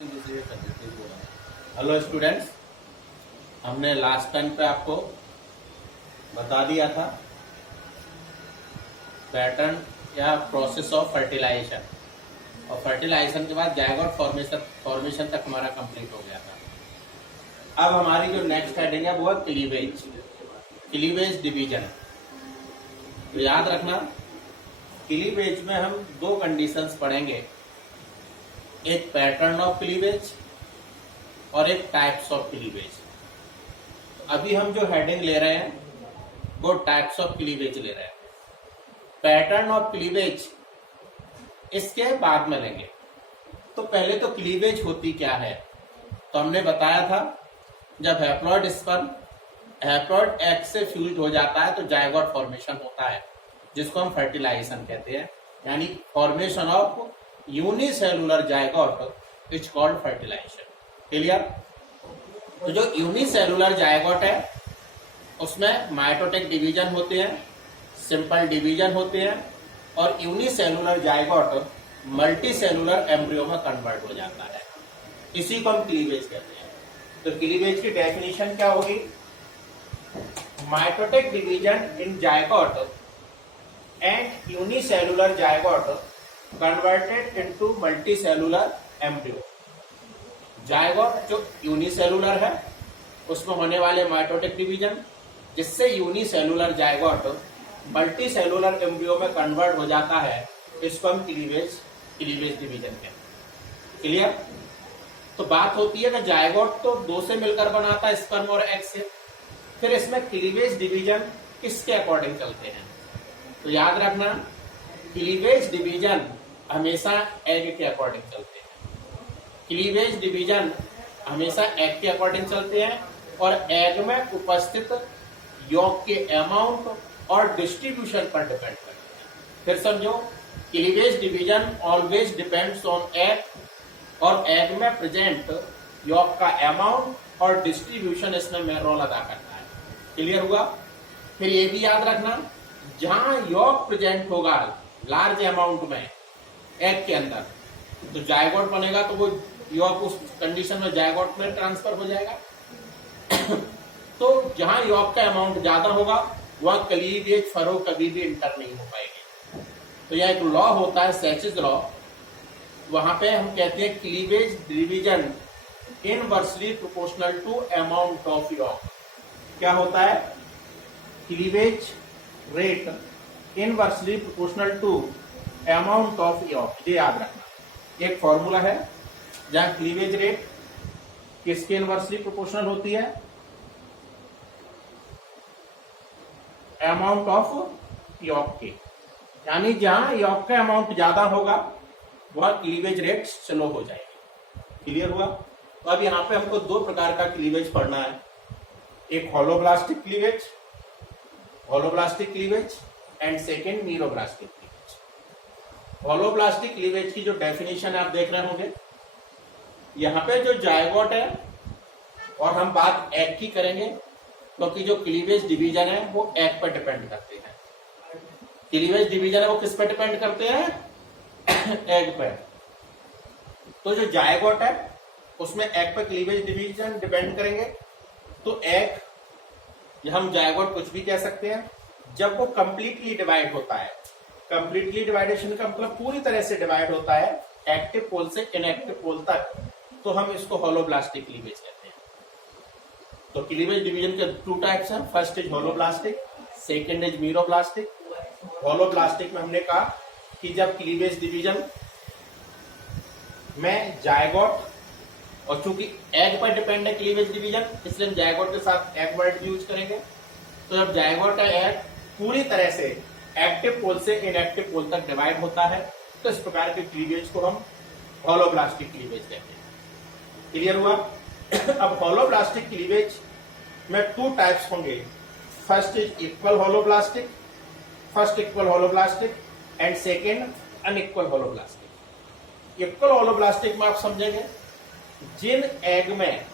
Hello students, हमने last time पे आपको बता दिया था पैटर्न या प्रोसेस ऑफ फर्टिलाइजेशन, और फर्टिलाइजेशन के बाद जायगोट फॉर्मेशन तक हमारा कंप्लीट हो गया था। अब हमारी जो नेक्स्ट हेडिंग है वो है क्लीवेज डिवीजन। तो याद रखना, क्लीवेज में हम दो कंडीशंस पढ़ेंगे, एक पैटर्न ऑफ क्लीवेज और एक टाइप्स ऑफ क्लीवेज। अभी हम जो हेडिंग ले रहे हैं वो टाइप्स ऑफ क्लीवेज ले रहे हैं। पैटर्न ऑफ क्लीवेज इसके बाद में लेंगे। तो पहले तो क्लीवेज होती क्या है, तो हमने बताया था जब हैप्लॉइड स्पर्म हैप्लॉइड एग से फ्यूज हो जाता है तो जायगोट फॉर्मेशन होता है, जिसको हम फर्टिलाइजेशन कहते हैं, यानी formation of unicellular zygote is called fertilization. Clear? तो जो यूनिसेलुलर जायगोट है उसमें माइटोटिक डिवीजन होते हैं, सिंपल डिवीजन होते हैं, और unicellular zygote multi cellular embryo में कन्वर्ट हो जाता है। इसी को हम क्लीवेज कहते हैं। तो क्लीवेज की डेफिनेशन क्या होगी? Mitotic division in zygote and unicellular zygote converted into multicellular embryo. Zygote जो यूनिसेलुलर है उसमें होने वाले माइटोटिक डिवीजन, जिससे यूनिसेलुलर जायगोट मल्टीसेलुलर एम्ब्रियो में कन्वर्ट हो जाता है, इसको हम क्लीवेज डिवीजन कहते हैं। क्लियर? तो बात होती है कि जायगोट तो दो से मिलकर बनाता है, स्पर्म और एग से। फिर इसमें क्लीवेज डिवीजन किसके अकॉर्डिंग चलते हैं? तो याद रखना, क्लीवेज डिवीजन हमेशा एग के अकॉर्डिंग चलते हैं। क्लीवेज डिवीजन हमेशा एग के अकॉर्डिंग चलते हैं और एग में उपस्थित यॉक के अमाउंट और डिस्ट्रीब्यूशन पर डिपेंड करते हैं। फिर समझो, cleavage division always depends on egg, और एग में प्रेजेंट यॉक का अमाउंट और डिस्ट्रीब्यूशन इसमें मेन रोल अदा करता है। क्लियर हुआ? फिर ये भी याद रखना, जहां यॉक प्रेजेंट होगा लार्ज अमाउंट में एग के अंदर, तो जायगोट बनेगा, तो वो यॉक उस कंडीशन में जायगोट में ट्रांसफर हो जाएगा। तो जहां यॉक का अमाउंट ज्यादा होगा वह क्लीवेज फरो कभी भी इंटर नहीं हो पाएगी। तो यह एक लॉ होता है, सैचिज लॉ। वहां पे हम कहते हैं cleavage division inversely proportional to amount of yolk. क्या होता है? Cleavage rate inversely proportional to amount of yolk. ये याद रखना, एक फॉर्मूला है जहां क्लीवेज रेट किसके इनवर्सली प्रोपोर्शनल होती है? अमाउंट ऑफ यॉक के। यानी जहां यॉक का अमाउंट ज्यादा होगा वह क्लीवेज रेट स्लो हो जाएगी। क्लियर हुआ? तो अब यहां पे हमको दो प्रकार का क्लीवेज पढ़ना है, एक holoblastic cleavage and second meroblastic cleavage. Holoblastic cleavage की जो डेफिनेशन आप देख रहे होंगे, यहाँ पे जो जायगोट है, और हम बात एग की करेंगे क्योंकि जो क्लीवेज डिवीजन है वो एग पर डिपेंड करते हैं। क्लीवेज डिवीजन है वो किस पे डिपेंड करते हैं? एग पर। तो जो जायगोट है उसमें एग पर क्लीवेज डिवीजन डिपेंड करेंगे। तो एग, हम जायगोट कुछ भी कह सकते हैं, जब वो कंप्लीटली डिवाइड होता है, कंप्लीटली डिवाइडेशन का मतलब पूरी तरह से डिवाइड होता है एक्टिव पोल से इनएक्टिव पोल तक, तो हम इसको होलोब्लास्टिक क्लीवेज कहते हैं। तो क्लीवेज डिवीजन के टू टाइप्स हैं, first is holoblastic, second is meroblastic. Holoblastic में हमने कहा कि जब क्लीवेज डिवीजन में जायगोट, और चूंकि एग पर डिपेंड है क्लीवेज डिवीजन, इसलिए हम जायगोट के साथ एग वर्ड यूज करेंगे। तो जब जायगोट का एग पूरी तरह से एक्टिव पोल से इनएक्टिव पोल तक डिवाइड होता है, तो इस प्रकार के क्लीवेज को हम होलोब्लास्टिक क्लीवेज कहते हैं। क्लियर हुआ? अब होलोब्लास्टिक क्लीवेज में टू टाइप्स होंगे, first is equal holoblastic and second unequal holoblastic. Equal holoblastic में आप समझेंगे जिन एग में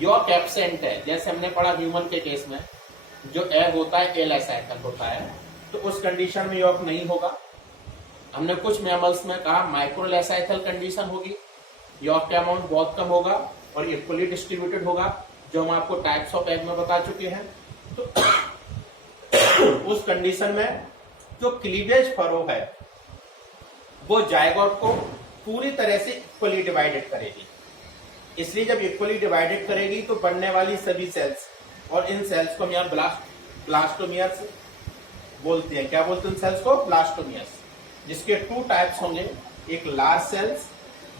यॉक एब्सेंट है, जैसे हमने पढ़ा ह्यूमन के केस में जो एग होता है एलाइसाइकल होता है, तो उस कंडीशन में यॉक नहीं होगा। हमने कुछ मैमल्स में कहा माइक्रोलेसाइथल कंडीशन होगी, यॉर्क का अमाउंट बहुत कम होगा और इक्वली डिस्ट्रीब्यूटेड होगा, जो हम आपको टाइप्स ऑफ एग में बता चुके हैं। तो उस कंडीशन में जो क्लीवेज फरो है वो जायगोट को पूरी तरह से इक्वली डिवाइडेड करेगी। इसलिए जब इक्वली डिवाइडेड करेगी तो बनने वाली सभी सेल्स, और इन सेल्स को हम यहाँ ब्लास्टोमियर्स बोलते हैं। क्या बोलते हैं इन सेल्स को? ब्लास्टोमियर्स, जिसके 2 टाइप्स होंगे, एक लार्ज सेल्स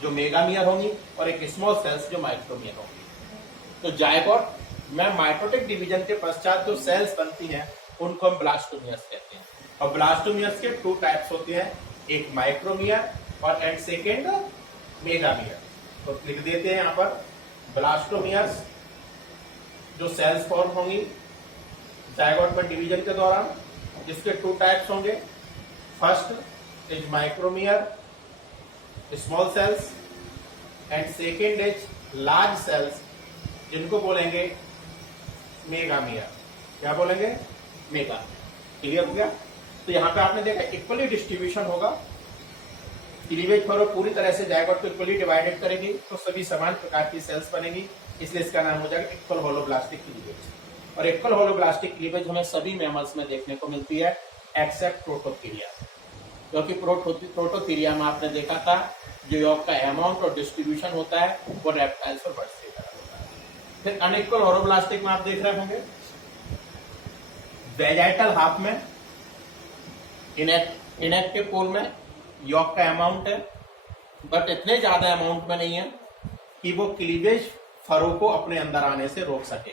जो मेगामियर होंगी और एक स्मॉल सेल्स जो माइक्रोमियर होंगी। तो जायगोट में माइटोटिक डिवीजन के पश्चात जो सेल्स बनती हैं उनको हम ब्लास्टोमियर्स कहते हैं। और ब्लास्टोमियर्स के 2 टाइप्स होते हैं, एक माइक्रोमियर और एंड सेकेंड मेगामियर। तो लिख देते हैं यहाँ पर ब्लास्टोमियर्स जो सेल्स फॉर्म होंगी जायगोट में डिवीजन के दौरान, जिसके 2 टाइप्स होंगे। First is micromere small cells and second is large cells जिनको बोलेंगे मेगामियर। क्या बोलेंगे? मेगा। क्लियर हो गया? तो यहाँ पे आपने देखा इक्वली डिस्ट्रीब्यूशन होगा। क्लीवेज फरो पूरी तरह से जायगोट को इक्वली डिवाइडेड करेगी तो सभी समान प्रकार की सेल्स बनेगी, इसलिए इसका नाम हो जाएगा इक्वल होलोब्लास्टिक क्लीवेज। और इक्वल होलोब्लास्टिक क्लीवेज हमें सभी मैमल्स में देखने को मिलती है एक्सेप्ट प्रोटोथीरिया, क्योंकि प्रोटोथीरिया में आपने देखा था जो यॉर्क का अमाउंट और डिस्ट्रीब्यूशन होता है वो रेप्टाइल्स और बर्ड्स से होता है। फिर अनइक्वल होलोब्लास्टिक में आप देख रहे होंगे वेजाइटल हाफ में इनएक्टिव पोल में यॉर्क का अमाउंट है, बट इतने ज्यादा अमाउंट में नहीं है कि वो क्लीवेज फरो को अपने अंदर आने से रोक सके।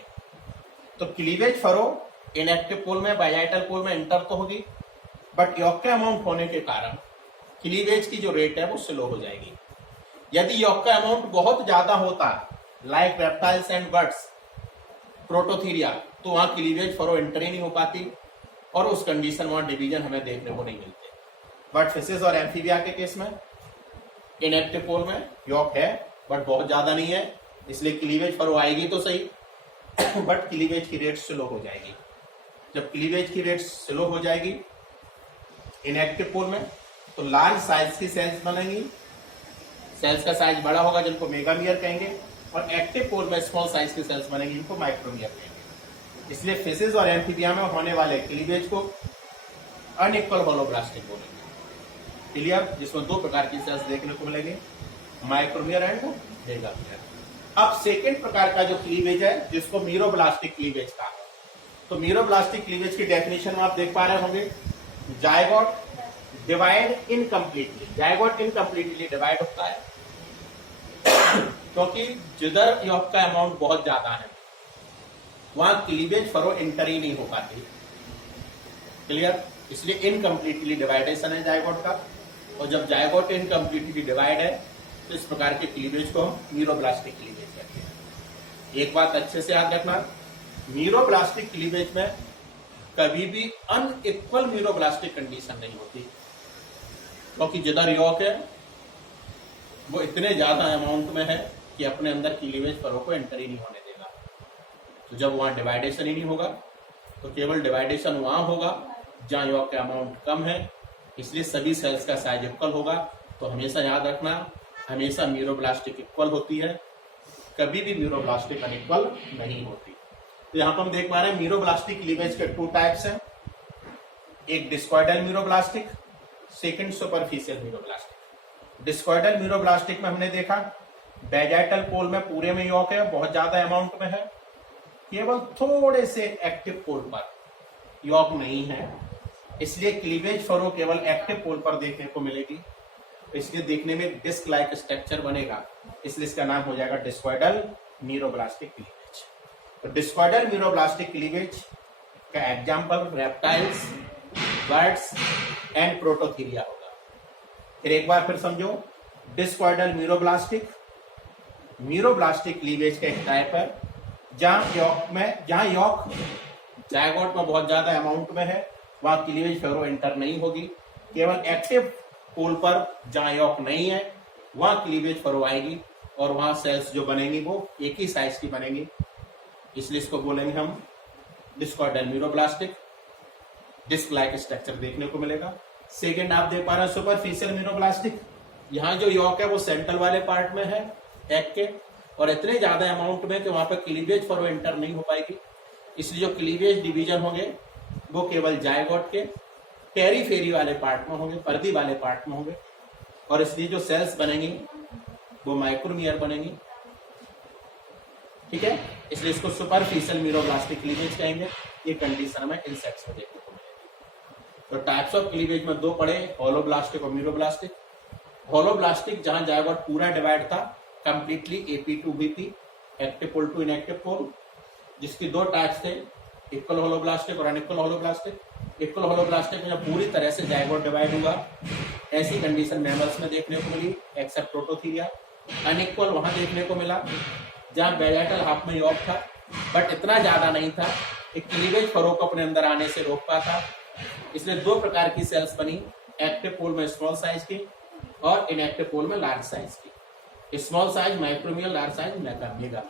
तो क्लीवेज फरो इनएक्टिव पोल में वेजाइटल पोल में इंटर तो होगी, बट यॉर्क का अमाउंट होने के कारण क्लीवेज की जो रेट है वो स्लो हो जाएगी। यदि यॉर्क का अमाउंट बहुत ज्यादा होता like reptiles and birds Prototheria, तो वहां क्लीवेज फरो एंटर ही नहीं हो पाती और उस कंडीशन वहां डिवीजन हमें देखने को नहीं मिलते। बट फिशेस और एम्फीबिया के केस में इनएक्टिव पोल में यॉर्क है बट बहुत ज्यादा नहीं है, इसलिए क्लीवेज फरो आएगी तो सही बट क्लीवेज की रेट स्लो हो जाएगी। जब क्लीवेज की रेट स्लो हो जाएगी इनएक्टिव पोल में तो लार्ज साइज की सेल्स बनेंगी, सेल्स का साइज बड़ा होगा जिनको मेगामियर कहेंगे, और एक्टिव पोल में स्मॉल साइज की सेल्स बनेंगी जिनको माइक्रोमियर कहेंगे। इसलिए फिशेस और एम्फीबिया में होने वाले क्लीवेज को अनइक्वल होलोब्लास्टिक बोलेंगे। क्लियर? जिसमें 2 प्रकार की सेल्स देखने को मिलेंगे, माइक्रोमियर एंड मेगामियर। अब सेकेंड प्रकार का जो क्लीवेज है जिसको मीरोब्लास्टिक क्लीवेज कहा है, तो मीरोब्लास्टिक क्लीवेज की डेफिनेशन में आप देख पा रहे होंगे zygote divide incompletely. Zygote incompletely divide होता है क्योंकि जिधर यॉर्क का अमाउंट बहुत ज्यादा है वहां क्लीवेज फरो एंटर ही नहीं हो पाती। क्लियर? इसलिए इनकम्प्लीटली डिवाइडेशन है जायगोट का, और जब जायगोट इनकम्प्लीटली डिवाइड है तो इस प्रकार के क्लीवेज को हम मीरोब्लास्टिक क्लीवेज कहते हैं। एक बात अच्छे से याद रखना, मीरोब्लास्टिक क्लीवेज में कभी भी अनइक्वल मीरोब्लास्टिक कंडीशन नहीं होती, क्योंकि जिधर यॉर्क है वो इतने ज्यादा अमाउंट में है कि अपने अंदर क्लीवेज फरो को एंटर ही नहीं होने देगा। तो जब वहां डिवाइडेशन ही नहीं होगा तो केवल डिवाइडेशन वहां होगा जहां यॉर्क का अमाउंट कम है, इसलिए सभी सेल्स का साइज इक्वल होगा। तो हमेशा याद रखना, हमेशा मीरोब्लास्टिक इक्वल होती है, कभी भी मीरोब्लास्टिक अनइक्वल नहीं होती। तो यहाँ पर हम देख पा रहे हैं मीरोब्लास्टिक क्लीवेज के 2 टाइप्स हैं, एक discoidal meroblastic, second superficial meroblastic. Discoidal meroblastic में हमने देखा वेजाइटल पोल में पूरे में यॉर्क है, बहुत ज्यादा अमाउंट में है, केवल थोड़े से एक्टिव पोल पर यॉर्क नहीं है, इसलिए क्लीवेज फरो केवल एक्टिव पोल पर देखने को मिलेगी। इसलिए देखने में डिस्क लाइक स्ट्रक्चर बनेगा, इसलिए इसका नाम हो जाएगा डिस्कॉइडल मीरोब्लास्टिक क्लीवेज। तो डिस्कॉइडल मीरोब्लास्टिक क्लीवेज का example reptiles, birds and Prototheria होगा। फिर एक बार फिर समझो, डिस्कॉइडल मीरोब्लास्टिक क्लीवेज का एक टाइप है जहां यॉर्क जायगोट में बहुत ज्यादा अमाउंट में है, वहां क्लीवेज फरो एंटर नहीं होगी, केवल एक्टिव पोल पर जहां यॉर्क नहीं है वहां क्लीवेज फरो आएगी और वहां सेल्स जो बनेंगी वो एक ही साइज की बनेंगी, इसलिए इसको बोलेंगे हम discoidal meroblastic. Disc like structure देखने को मिलेगा। सेकेंड आप देख पा रहे हैं सुपरफिशियल मीरोब्लास्टिक, यहाँ जो यॉक है वो सेंट्रल वाले पार्ट में है एग के, और इतने ज्यादा अमाउंट में कि वहां पर क्लीवेज फरो एंटर नहीं हो पाएगी, इसलिए जो क्लीवेज डिवीजन होंगे वो केवल जायगोट के पेरीफेरी वाले पार्ट में होंगे, पर्दी वाले पार्ट में होंगे, और इसलिए जो सेल्स बनेंगी वो माइक्रोमियर बनेंगी। ठीक है, इसलिए इसको सुपरफिशियल मीरोब्लास्टिक क्लीवेज कहेंगे। ये कंडीशन में इंसेक्ट्स में देखने को मिलेगी। तो टाइप्स ऑफ क्लीवेज में दो पड़े, होलोब्लास्टिक और मीरोब्लास्टिक। होलोब्लास्टिक जहां जायगोट पूरा डिवाइड था completely AP to BP, active pole to inactive pole, जिसकी दो टाइप्स थे, इक्वल होलोब्लास्टिक और अनइक्वल होलोब्लास्टिक। इक्वल होलोब्लास्टिक में जब पूरी तरह से जायगोट डिवाइड हुआ, ऐसी कंडीशन मैमल्स में देखने को मिली एक्सेप्ट प्रोटोथीरिया। अनइक्वल वहां देखने को मिला जहां वेजाइटल हाफ में यॉक था, बट इतना ज्यादा नहीं था कि क्लीवेज फरो को अपने अंदर आने से रोक पाता। इसलिए दो प्रकार की सेल्स बनी, एक्टिव पोल में स्मॉल साइज की और इनएक्टिव पोल में लार्ज साइज की। Small size micromere, large size मेगामियल।